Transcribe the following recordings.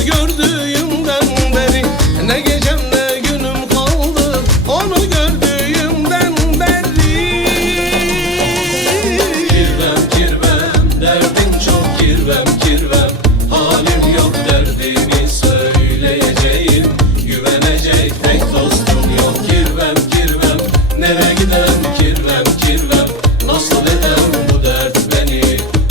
Onu gördüğümden beri ne gecem ne günüm kaldı. Onu gördüğümden beri. Kirvem kirvem derdim çok, kirvem kirvem halim yok, derdimi söyleyeceğim. Güvenecek tek dostum yok. Kirvem kirvem nereye gidem, kirvem kirvem nasıl edem, bu dert beni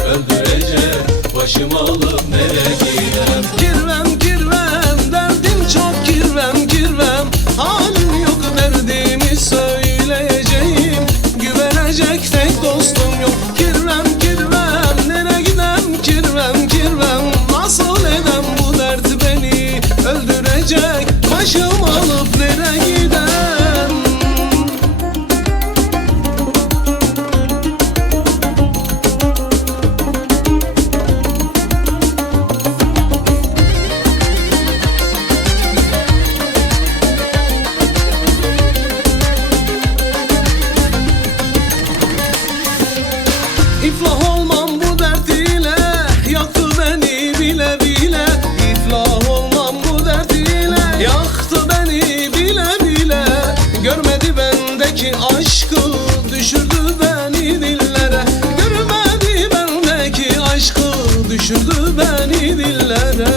öldürecek. Başımı alıp nereye gidem. Kirvem kirvem derdim çok, kirvem kirvem halim yok, derdimi söyleyeceğim. Güvenecek tek dostum yok. Kirvem kirvem nereye gidem, kirvem kirvem nasıl edem, bu dert beni öldürecek. Başımı alıp nereye gidem. İflah olmam bu dert ile, yaktı beni bile bile. İflah olmam bu dert ile, yaktı beni bile bile. Görmedi bendeki aşkı, düşürdü beni dillere. Görmedi bendeki aşkı, düşürdü beni dillere.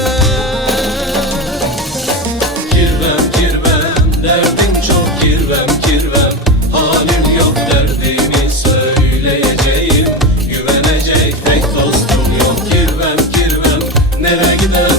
Kirvem kirvem derdim çok, kirvem kirvem halim yok, derdimi söyleyeceğim. Güvenecek tek dostum yok. Kirvem kirvem nereye gider,